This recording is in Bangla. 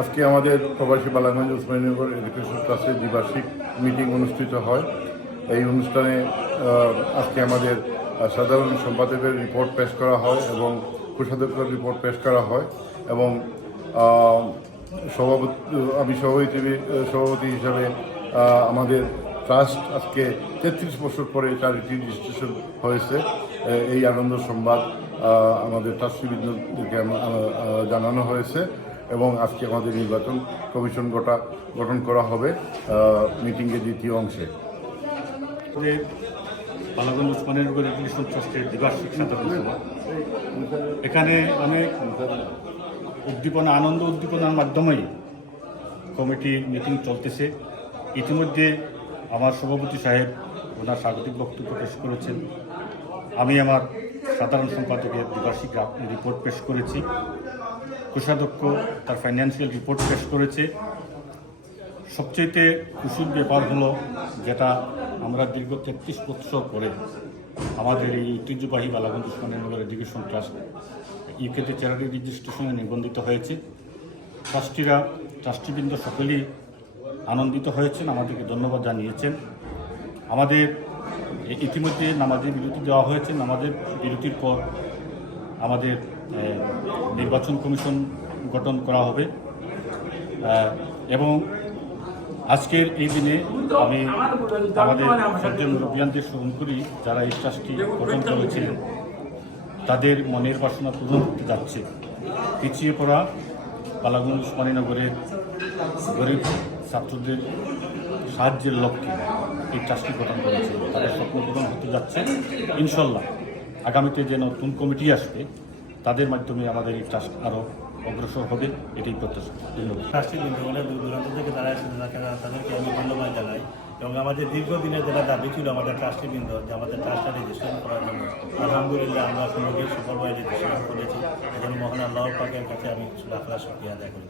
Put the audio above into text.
আজকে আমাদের প্রবাসী বালাগঞ্জ উসমানীনগর এডুকেশন ট্রাস্টের দ্বিবার্ষিক মিটিং অনুষ্ঠিত হয়। এই অনুষ্ঠানে আজকে আমাদের সাধারণ সম্পাদকের রিপোর্ট পেশ করা হয় এবং কোষাধ্যক্ষের রিপোর্ট পেশ করা হয় এবং সভাপতি, আমি সভাপতি সভাপতি হিসাবে আমাদের ট্রাস্ট আজকে তেত্রিশ বছর পরে চারিটি রেজিস্ট্রেশন হয়েছে। এই আনন্দ সংবাদ আমাদের ট্রাস্টিবৃন্দকে জানানো হয়েছে। এবং আজকে আমাদের নির্বাচন কমিশন গোটা গঠন করা হবে মিটিংয়ের দ্বিতীয় অংশে। বালাগঞ্জ উসমানীনগর এডুকেশন ট্রাস্টের দ্বিবার্ষিক সাধারণ সভা। এখানে অনেক উদ্দীপনা, আনন্দ উদ্দীপনার মাধ্যমেই কমিটির মিটিং চলতেছে। ইতিমধ্যে আমার সভাপতি সাহেব ওনার স্বাগতিক বক্তব্য পেশ করেছেন। আমি আমার সাধারণ সম্পাদকের দ্বিবার্ষিক রিপোর্ট পেশ করেছি। কোষাধ্যক্ষ তার ফাইন্যান্সিয়াল রিপোর্ট পেশ করেছে। সবচেয়ে খুশির ব্যাপার হলো যেটা আমরা দীর্ঘ তেত্রিশ বছর পরে আমাদের এই ঐতিহ্যবাহী বালাগঞ্জ উসমানীনগর এডুকেশন ট্রাস্ট ইউকেতে চ্যারিটি রেজিস্ট্রেশনে নিবন্ধিত হয়েছে। ট্রাস্টিরা, ট্রাস্টিবৃন্দ সকলেই আনন্দিত হয়েছেন, আমাদেরকে ধন্যবাদ জানিয়েছেন। আমাদের ইতিমধ্যে নামাজের বিরতি দেওয়া হয়েছে। নামাজের বিরতির পর আমাদের নির্বাচন কমিশন গঠন করা হবে। এবং আজকের এই দিনে আমি আমাদের সজ্জন মুরব্বিয়ানদের স্মরণ করি, যারা এই ট্রাস্টটি গঠন করেছিলেন। তাদের মনের বাসনা পূরণ করতে যাচ্ছে। পিছিয়ে পড়া পালাগুন উসমানীনগরের গরিব ছাত্রদের সাহায্যের লক্ষ্যে এই ট্রাস্টটি গঠন করেছে। তাদের স্বপ্ন পূরণ হতে যাচ্ছে। ইনশাল্লাহ। আগামীতে যে নতুন কমিটি আসবে, তাদের মাধ্যমে আমাদের এই ট্রাস্ট আরও অগ্রসর হবে, এটাই প্রত্যাশা। অনেক তাদেরকে আমি জানাই। এবং আমাদের দীর্ঘদিনের যেটা দাবি ছিল আমাদের ট্রাস্টি বৃন্দ যে আমাদের ট্রাস্টটা রেজিস্ট্রেশন করার জন্য। আলহামদুলিল্লাহ, আমরা সুন্দর সুপারভাইজ রেজিস্ট্রেশন করেছি। জন্য মহান আল্লাহ পাকের কাছে আমি লাখ লাখ শুক্রিয়া আদায় করি।